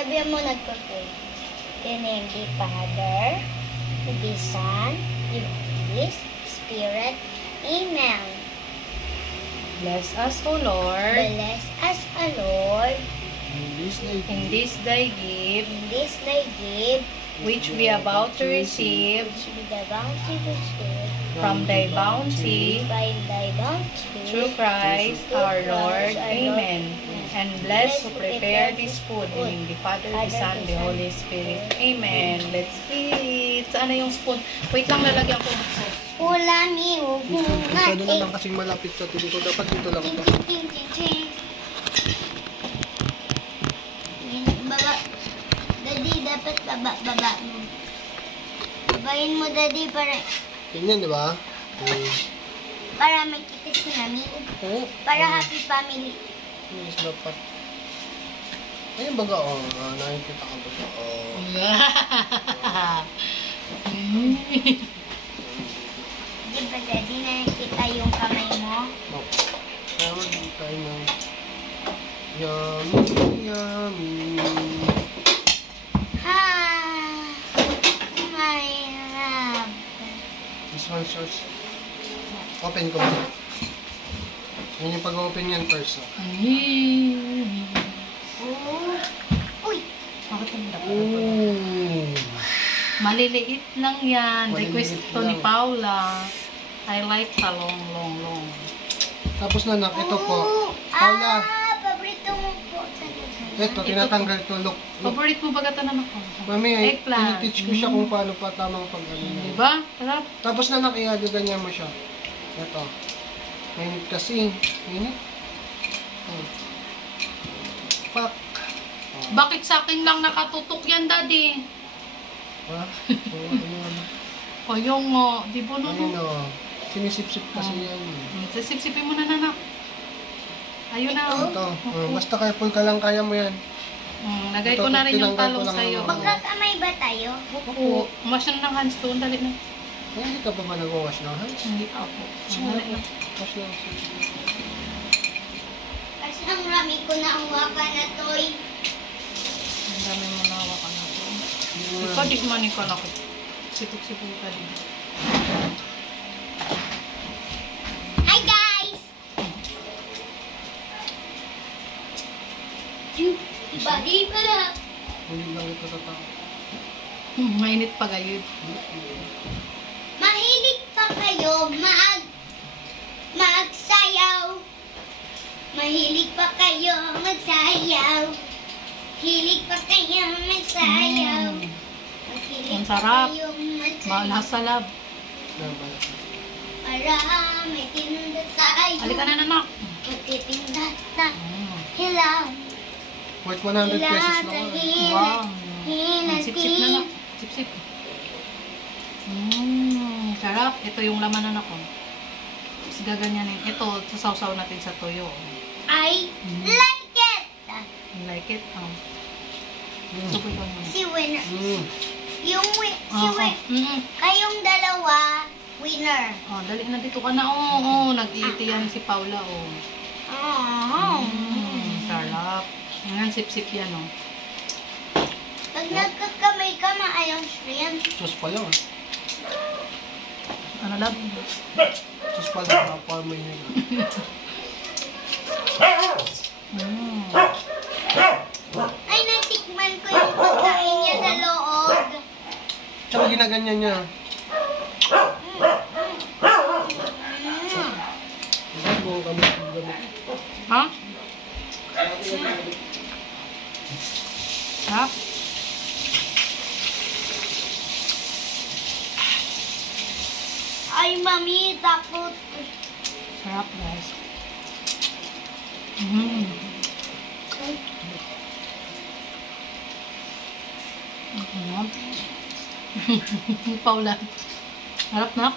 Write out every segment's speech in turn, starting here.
Sabihan mo nagpapray. In the name of the Father, the Son, the Holy Spirit. Amen. Bless us, O Lord. Bless us, O Lord. In this thy gift, In this thy gift, which we are about to receive which we the bounty to receive, from thy bounty, by thy bounty, through Christ our Lord. Amen. And bless who prepare this food, in the Father, the Son, the Holy Spirit. Amen. Let's eat. Saan na yung spoon? Wait lang, lalagyan ko ng sauce. ulami, Masyado na lang hubungan, kasing malapit sa tubig ko. Dapat dito lang ito. ting, ting, ting. Baba. Daddy, dapat baba mo. Babayin mo, Daddy, Ganyan, di ba? para may kitis namin. Oo. Para happy family. Yes, dapat. Ayun baga, nakikita ka baga. Di ba, Daddy, nakikita yung kamay mo? Kaya hindi tayo ng yummy, yummy. Ha! My love. This one, source. Open ko muna. Yan yung pag-open yan first. Uy! Bakit ang dapat? Ooh. Maliliit lang yan. Maliliit Request to ni lang. Paula. I like the long. Tapos na ito po. Ooh! Paula. Paborito mo po talaga. Ito, tinatanggal ito. Look. Favorite mo ba gata naman ako? Mami, Eggplant. tiniteach ko siya kung paano pa tamang pag-ano. Diba? Sarap. Tapos na ganyan mo siya. Ito. Mainit kasi. Mainit. Pak. Bakit sa akin lang nakatutok yan, Daddy? Ha? Ayun. O yung, di ba Ayun no? o. Sinisip-sip kasi yan. Sisip-sipin mo na, nanak. Ayun na. Ito. Basta careful ka lang, kaya mo yan. Lagay ko na rin yung Tinanggal ko talong lang sa'yo. yung- Magkakamay ba tayo? Oo. Wash na ng hands doon. Dali na. Hindi ka pa ba nag-wash ng hands? Hindi ako. Dali na. Wash lang. Kasi ang rami ko na hawakan na toy. Ang dami mo nahawakan ako. Ikaw di man ikaw na sipok-sipok ka din. Hi guys! Body pala. Hindi lang ito tatao. Mainit pa gayon. Mahilig pa kayo magsayaw. Mahilig pa kayo magsayaw. Hilig pa kayo magsayaw. Mahilig Ang pa sarap. kayo magsayaw. Malasa lab. Para may tinda tayo. Halika na, nanak. Magtitinda na hilaw. Worth 100 pesos lang. Wow. Sip-sip na na. Sip-sip. Sarap. Ito yung lamanan ako. Tapos gaganyanin. Ito, sasawsaw natin sa toyo. I like it. You like it? Supoy ko muna. Si winner. Oo. Kayong dalawa, winner. Dali na dito ka na. Oo, nag-iiti yan si Paula. Sarap. Ngayon, sip-sip yan. Pag nagkakamay ka, maayos rin. Sus pa lang. Ano lab? Sus pa lang. Naparmay niya. Ay, natikman ko yung pagkain niya sa loob. Tsaka ginaganyan niya. Buong gamit. Ha? Sarap. Ay, mami, takot. Sarap, guys. Paula. Harap na.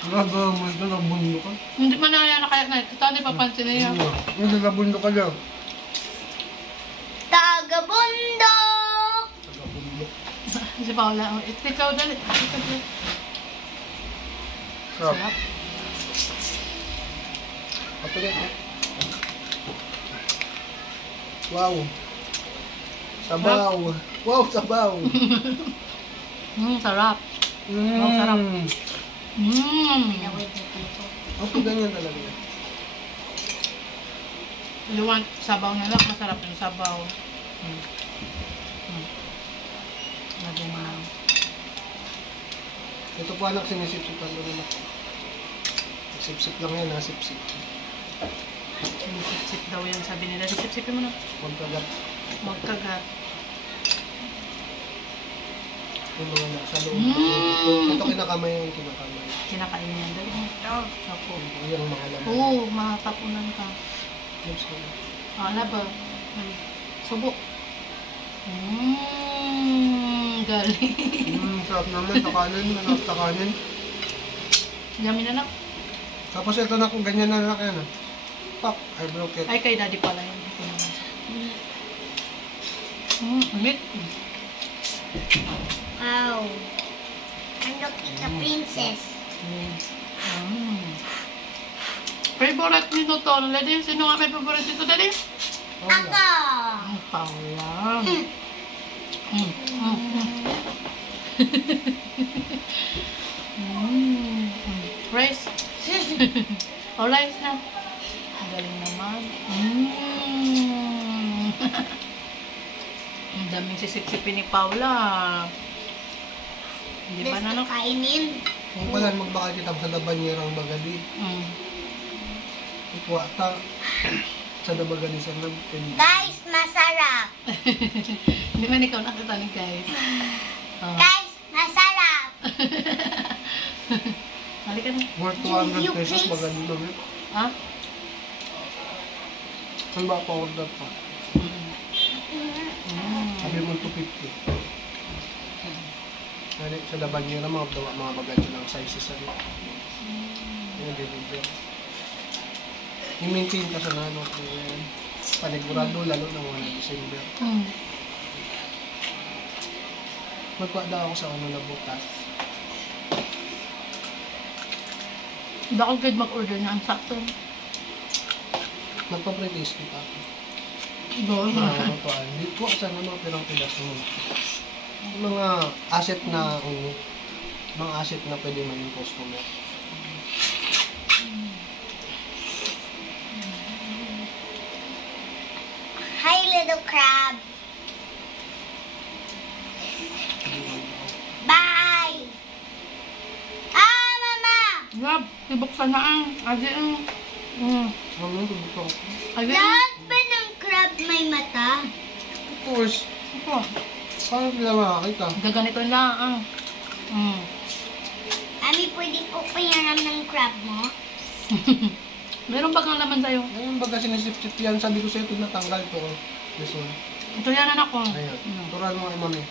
Grabe, mas nalabundo ka. Hindi man na yan kaya na. Ito hindi papansin na yan. Nalabundo ka lang. Taga-bundok! Nalabundo. Si Paula. Ikaw dali. Sarap. Sarap. Patuloy. Wow. Sabaw. Wow, sabaw. Sarap. Wow, sarap. Pinawid na dito. Okay, ganyan talaga. You want sabaw na lang, masarap yung sabaw. Lagyan mo lang. Ito po anak, sinisip-sipan mo naman. Sip-sip lang yan, ha? Sip-sip. Sip-sip daw yan, sabi nila. Sip-sipin mo na. Magkagat. Magkagat. Yung mga nasa loob. Ito kinakamay yung kinakamay. Kinakain niya. Dali mo. Ako. Yung mga laman. Oo, makatapunan ka. Oops, ano. Ala ba? Subok. Galing. Sarap naman. Takanin. Manap takanin. Yummy na lang. Tapos ito na kung ganyan na yan. Pak, I broke it. Ay, kay daddy pala yun. Ito naman. Amit. Wow. Ang Lokita Princess. Favorite nito to. Daddy, sino nga may favorite nito, daddy? Ako! Ang Paula. Rice. O, rice na. Ang galing naman. Ang daming sisip-sipin ni Paula. Hindi ba Best na, no? kainin. Kung pala magbakal kita sa dabanyerang bagali. Ikuha ta sa dabagali sa nabili. Guys, masarap. Hindi man ikaw nakatanig, guys. Guys, masarap. Halika na. Worth You 200 pesos please. bagali doon. Ha? Saan ba pa order pa? Sabi mo 250. Ano, sa dabanyera mga bagali ng sizes sa rin. Yung deliver. I-maintain ka sa nano. Panigurado lalo ng 1 December. Magpada ako sa ano na butas. Baka kayo mag-order na ang sakto. Magpa-pre-taste kita ako. Doon. Ano to, hindi ko sa ano pirang pilas mo. Mga asset na mga asset na pwede maging customer. Hi, little crab. Bye. Mama. Grab, ibuksan na ang. Adi ang. Ano yung gusto ko? Adi ang. Lahat ba ng crab may mata? Of course. Ito. Paano sila makakita? Gaganito na ang. Ami, pwede ko payaram ng crab mo? Meron ba kang laman sa'yo? Ngayon baga sinisip-sip yan. Sabi ko sa'yo ito natanggal to. This one. Ito yan anak ko. Ayan. Turan mo kay mami.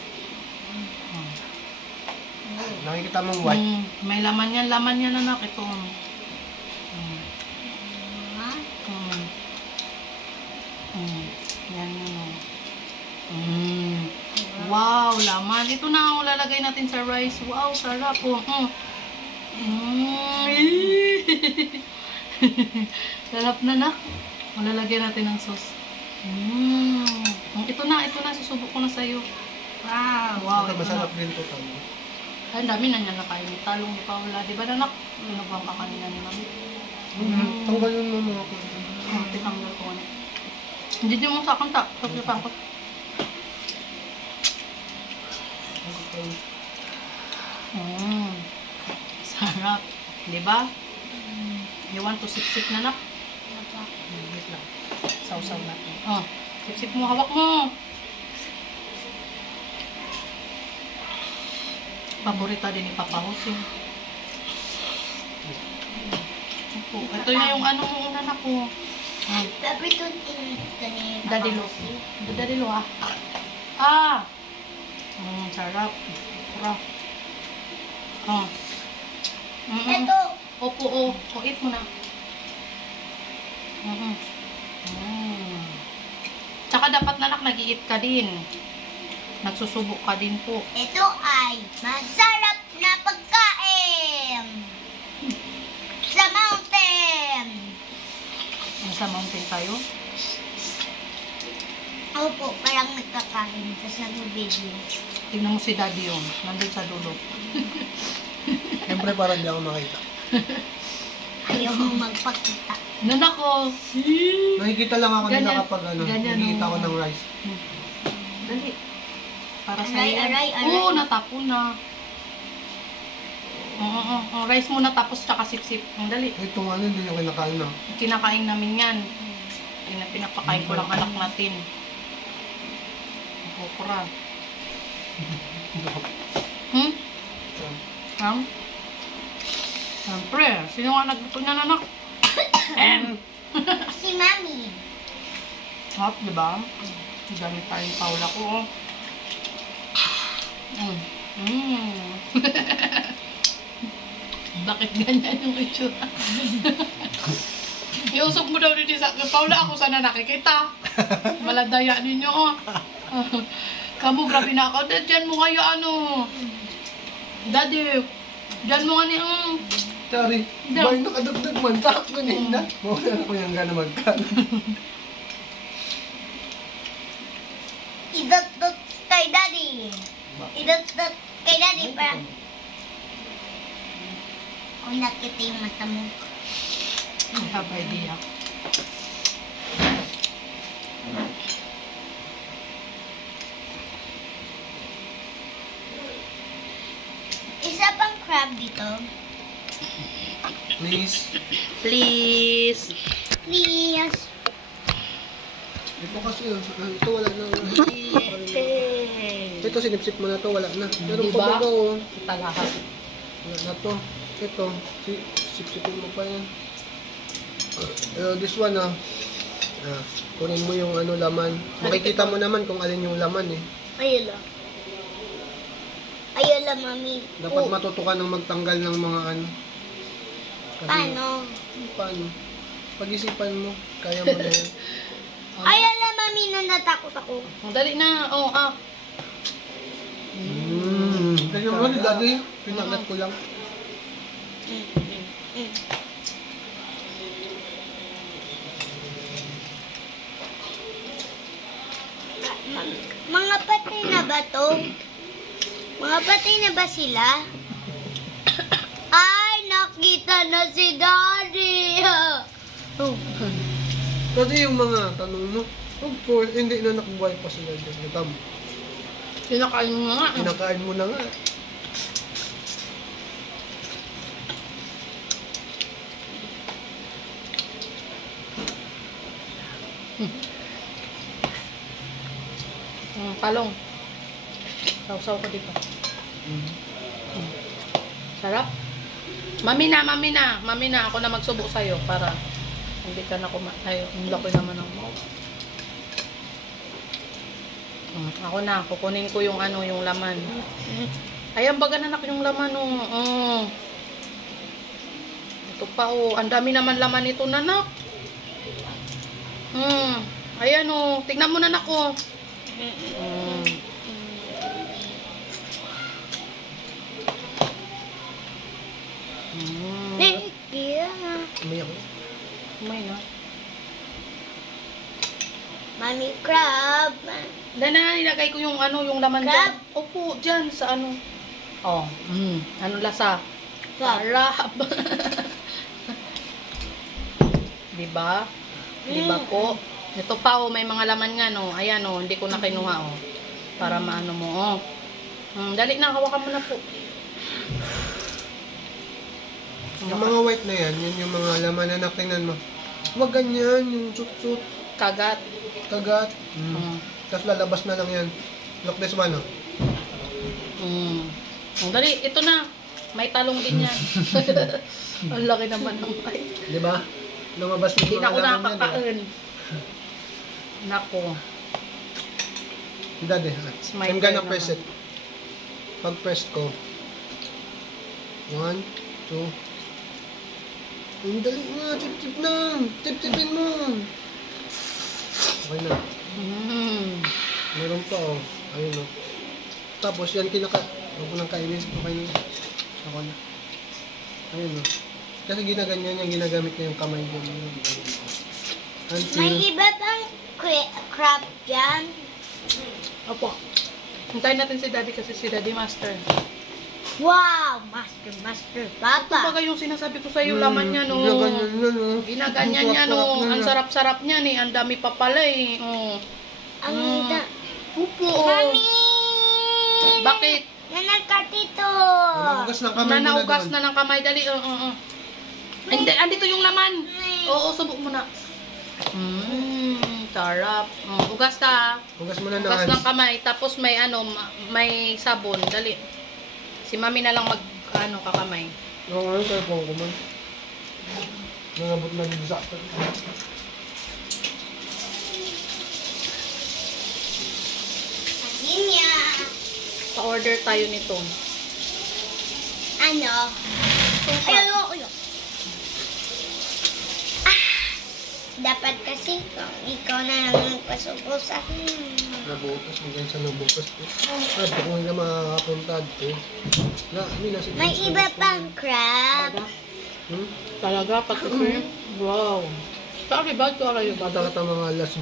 Nakikita mong white. May laman yan. Laman yan anak. Ito. Yan yun. Wow, laman. Ito na ang lalagay natin sa rice. Wow, sarap po. Sarap na na. Lalagyan natin ng sauce. Ito na. Susubok ko na sa'yo. Wow, Ito ito masarap na. din to talo. Ay, ang dami na niya nakain. Talong ni Paula. Di ba nanak? Binabang ka kanina ni mami. Tanggal yun mo mga Titanggal ko na. Hindi din mo sa kanta. Sabi pa ako. Sarap. Di ba? You want to sip-sip na nak? Wait lang. Saw-saw natin. Sip-sip mo. Hawak mo. Paborita din ni Papa Jose. Ito na yung ano mo una na ko. Paborito din ito ni Papa Daddy Lo. Jose. Daddy Lo sarap. Sarap. Ito. Opo. Eat mo na. Tsaka dapat nanak nag-i-eat ka din. Nagsusubok ka din po. Ito ay masarap na pagkain. Sa mountain. Sa mountain tayo. Opo, parang nagkakain. Tapos nag-video. Tingnan mo si Daddy yun. Nandun sa dulo. Siyempre parang hindi ako makita. Ayaw mong magpakita. Nun ako. Nakikita lang ako nila Ganyan. kapag Ganyan, nakikita ko oh. ng rice. Dali. Para sa Aray, iyo. aray, aray. Oo, natapon na. Oo, rice muna tapos tsaka sip-sip. Ang dali. Itong ano, hindi nyo kinakain na. Kinakain namin yan. Pinapakain ko lang anak natin. Okra. Hmm? Ang? Siyempre. Sino nga nagluto niyan, anak? Si Mami. Hot, di ba? Gamit tayong paula ko, oh. Bakit ganyan yung itsura? Iusok mo daw dito sa Paula, ako sana nakikita. Maladaya ninyo, oh. Kamu, grabe na ako. Dad, dyan mo kayo, ano. Daddy, dyan mo nga ni, Sorry, No. ba yung nakadagdag man? Takot ko na. Mawala ko yung gana magkan. Idot-dot kay Daddy. Idot-dot kay Daddy para kung nakita yung mata mo. I have idea. Isa pang crab dito. Please. Please. Please. Ito kasi, ito wala na. Ito sinipsip mo na to, wala na. Pero Diba? pag ito, Ito lahat. wala na to. Ito, sipsipin mo pa yan. This one kunin mo yung ano laman. Makikita mo naman kung alin yung laman eh. Ayun lang. Ayun lang, Mami. Dapat Oh, matuto ka ng magtanggal ng mga ano. Kasi, paano? Paano? Pag-isipan mo, kaya mo na yan. Ayun lang, Mami, na natakot ako. Ang dali na. Oh, Ganyan mo, Daddy. Pinagat ko lang. Mga patay na ba to? Mga patay na ba sila? Ay, nakita na si Daddy. Oh. Kasi yung mga tanong mo, of course, hindi na nakubuhay pa sila dyan. Natam. Kinakain mo nga. Kinakain mo na nga. Palong. Sausaw ko dito. Sarap. Mami na. Ako na magsubo sa'yo para hindi ka na kumatay. Ang laki naman ng mouth. Ako na. Kukunin ko yung ano, yung laman. Ayan baga nanak yung laman, oh. Ito pa, oh. Ang dami naman laman nito, nanak. Ayan, oh. Tingnan mo, nanak, oh. Umiyak ko. May na. Mami crab. Na, nilagay ko yung ano, yung laman Crab? dyan. Opo, dyan sa ano. Oh, ano lasa? Sarap. Diba? Diba po? Ito pa, oh, may mga laman nga, no. Ayan, oh, hindi ko na kinuha, oh. Para maano mo, oh. Dali na, hawakan mo na po. Yung mga white na yan, yun yung mga laman na tingnan mo. Huwag ganyan, yung sut-sut, Kagat. kagat. Tapos lalabas na lang yan. Look this one, oh. Dali, ito na. May talong din yan. Ang laki naman ng may. Di ba? Lumabas yung Hindi na mga ako laman yan, nakakain. Nako. Daddy, my I'm gonna turn press naman. it. Pag press ko. 1, 2. Ang dali nga, tip-tip na. Tip-tipin mo. Okay na. Meron pa, oh. Ayun, oh. Tapos yan huwag mo nang kainin. Okay na. Ako na. Ayun, oh. Kasi ginaganyan yung ginagamit niya yung kamay niya. Until... May iba pang crab dyan. Opo. Hintayin natin si Daddy kasi si Daddy Master. Wow! Master, Ito Papa. baga yung sinasabi ko sa'yo, laman niya, no? Ginaganyan yan, no? Ginaganyan niya, no? Ang sarap-sarap niya, eh. Ang dami pa pala, eh. Oh. Ang da... Upo, oh. Mami! Bakit? Nanagkatito. Nanaugas ng kamay mo na Nanaugas doon. na ng kamay, dali. Hindi, andito yung laman. Oo, subok mo na. Sarap. Ugas ka. Hugas mo na Ugas na. ng kamay. Tapos may ano, may sabon. Dali. Si Mami na lang kakamay. Oo, ngayon kayo po kuman. Nangabot na din sa akin. Niya. Pa-order tayo nito. Ano? Ay. Dapat kasi ikaw na lang nagpasuko sa akin. Nabutas, hanggang sa nabutas ko. Ay, baka nga na makakapuntad ko. May iba pang crab. Talaga, pati wow. Sorry, ba't ko kayo? Kata-kata mga alas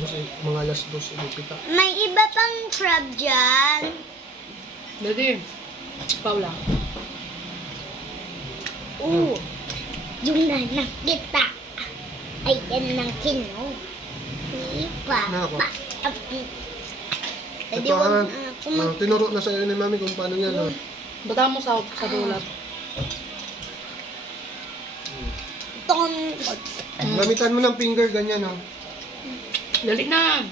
dos, ilipita. May iba pang crab dyan. Daddy, Paula. Yung nanak kita. Ay, yan ng kino. Ni Nako. Papa. Daddy, Ito wag ha, na ako tinuro na sa iyo ni Mami kung paano yan. Bata mo sa dulat. magtungkod. Gamitan mo ng finger, ganyan, oh. Dali na.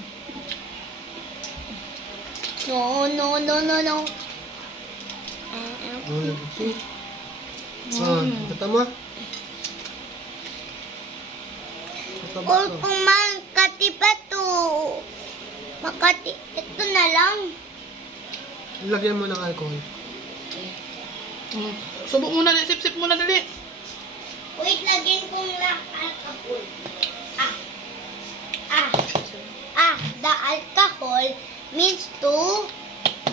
No. See? Kata mo? Or kung Makati pa to. Makati, ito na lang. Lagyan mo ng alcohol. Subok muna, sip-sip muna, dali. Wait, lagyan kong lang alcohol. The alcohol means to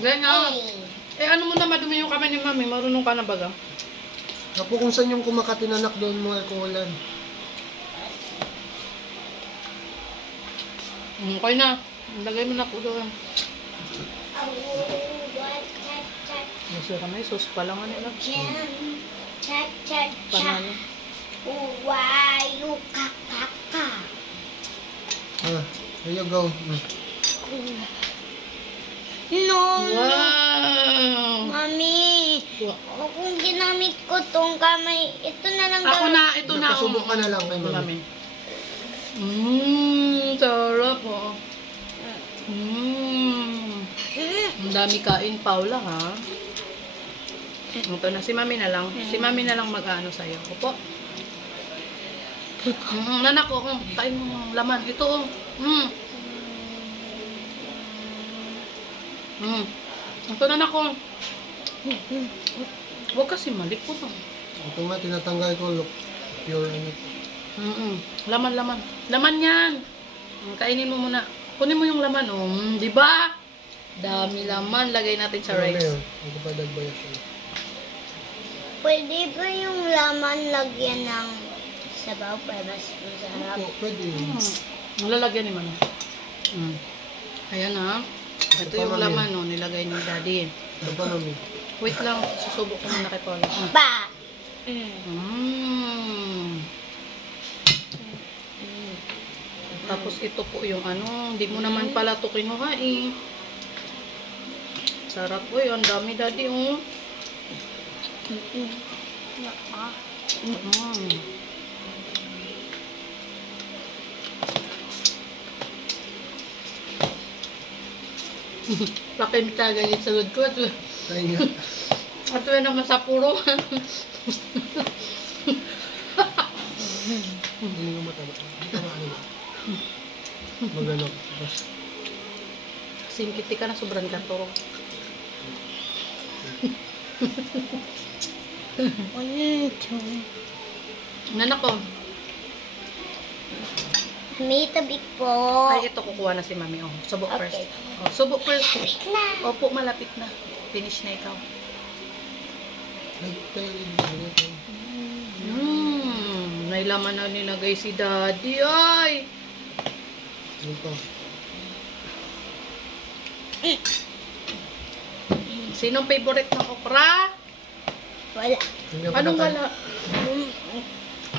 Ganyan. Ano mo na madumi yung kamay ni Mami? Marunong ka na baga? Apo kung saan yung kumakatinanak doon mo alcoholan. Okay na. Lagay mo na po doon. Nasa ka may sauce pa lang nila. Panalo. Wayo kakaka. There you go. No. Wow! Mami, kung ginamit ko tong kamay, ito na lang Ako na, ito na. Nagpasubok ka na lang kay Mami. Sarap oh. Ang dami kain, Paula, ha? Ito na, si Mami na lang. Si Mami na lang mag-ano sa'yo. Opo. Nanak ko, kain mo laman. Ito, oh. Ito na ko. Huwag kasi malikot. Ito nga, tinatanggal ko. Look, pure ano. Laman. Laman yan. Kainin mo muna. Kunin mo yung laman, oh. Di ba? Dami laman. Lagay natin sa rice. Ito pa dagbaya siya. Pwede ba yung laman lagyan ng sabaw para mas masarap? Opo, pwede. Lalagyan ni Mano. Ayan, ha. Ito yung Mami. laman, no, nilagay ni Daddy. Ito pa, Mami. Wait lang, susubok ko muna kay Paula. Pa! Tapos ito po yung ano, hindi mo naman pala ito kinuha eh. Sarap po yun, dami Daddy, oh. Pakim tagay yung salud ko. Kaya nga. At yun naman sa puro. Hindi nga mataba. Hindi ka maano ba? Magano. Tapos, Singkiti ka na, sobrang katuro. Nanak ko. May tabik po. Ay, ito kukuha na si Mami. Oh, subok first. Okay. Oh, subok first. Tabik na. Opo, malapit na. Finish na ikaw. May laman na nilagay si Daddy. Ay! Ito. Sinong favorite ng okra? Wala. Hindi ako Anong nakal- wala?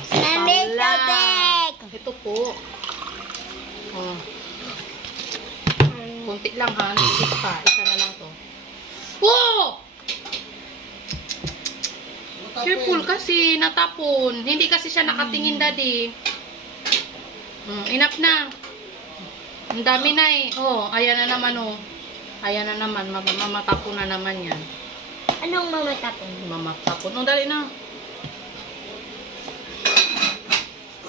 Sinamig Paula. tubig. Ito po. Oh. Kunti lang ha. Nagkit pa. Isa na lang to. Wow! Careful kasi. Natapon. Hindi kasi siya nakatingin, daddy. Enough na. Ang dami na eh. Oh, ayan na naman oh. Ayan na naman. Mamatapon na naman yan. Anong mamatapon? Mamatapon. Oh, dali na.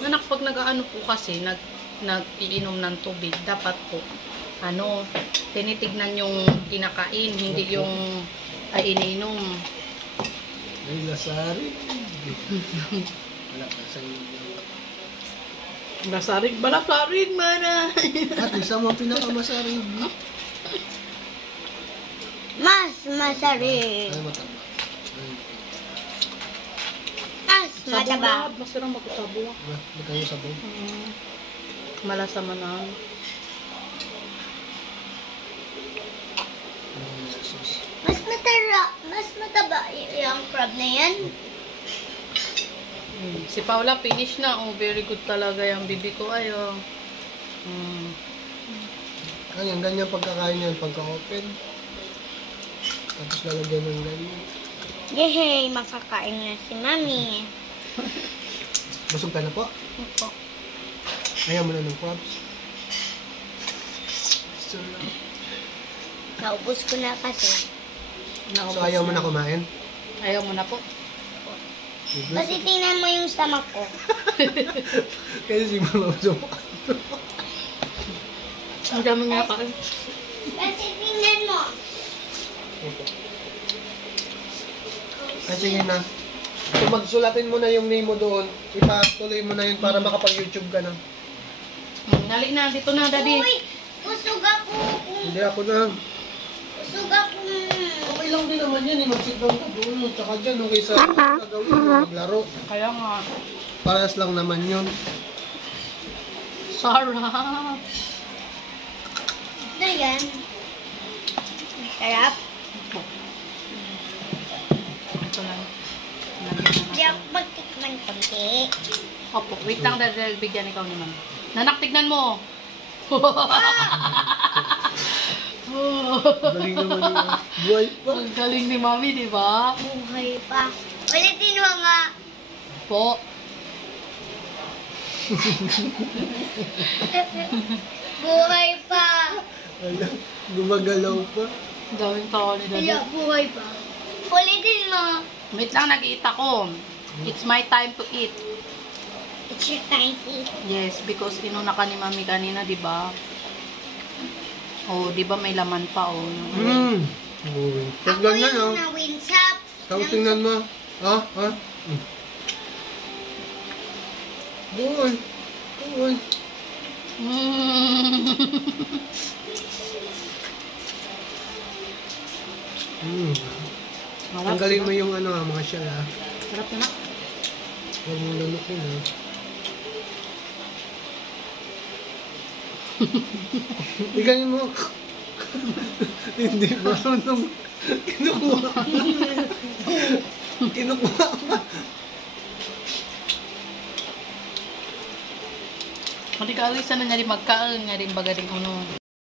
Anak, pag nag-ano po kasi, nag-iinom ng tubig, dapat po, tinitignan yung kinakain, hindi yung iniinom. Ay, lasari. Wala pa sa inyo. Nasarig ba? Nasarig mana? At isa mo ang pinakamasarig. Mas masarap. Ay, mataba. Ay, Mas mataba. Masarang magkasabo. ba't kayo sabon? Malasa man ang. Sus. Mas mataba yung crab na yan. Si Paula, finish na. Oh, very good talaga yung bibi ko. Ayo. Ganyan pagkakain yan, pagka-open. Tapos lalagyan ng ganyan. Yehey, makakain na si Mami. Busog ka na po? Opo. Ayaw mo na ng crabs. Sarap. Naubos ko na kasi. So ayaw mo na kumain? Ayaw mo na po. Kasi tingnan mo yung stomach ko. Kasi si Mama busog. Ang dami nga pa. Kasi tingnan mo. Ay, sige na. So, magsulatin mo na yung name mo doon. Ipatuloy mo na yun para makapag-YouTube ka na. Dali na. Dito na, daddy. Uy, busog ako. Hindi ako na. Busog ako. Okay lang din naman yan. Mag-sit down ka doon. Tsaka dyan, okay sa gagawin mo, maglaro. Kaya nga. Paras lang naman yun. Sarap. Ito yan. Sarap. Ito lang. Hindi ako magtikman konti. Opo. Wait lang, dahil bigyan ikaw naman. Nanak, tignan mo. Galing naman yun. Buhay pa. Ang galing ni Mami, di ba? Buhay pa. Ulitin mo nga. Po. Buhay pa. Ayan, gumagalaw pa. Ang daming tao ni daddy. Buhay pa. Ulitin mo. Wait lang, nag-eat ako. It's my time to eat. It's your time to eat. Yes, because inuna ka ni Mami kanina, di ba? Oh, di ba may laman pa, oh. Uy. Ako Tignan yan, yung oh. na-winsap. Tapos tingnan mo. Ah, ah. Buhay. Buhay. Tanggalin mo yung ano, mga shell, ha. Sarap na. Huwag mong lanukin, ha. Tingnan mo. Hindi marunong. Kinukuha. Kinukuha ka. Hindi ka alisan na niya rin magkaan nga rin baga rin ano.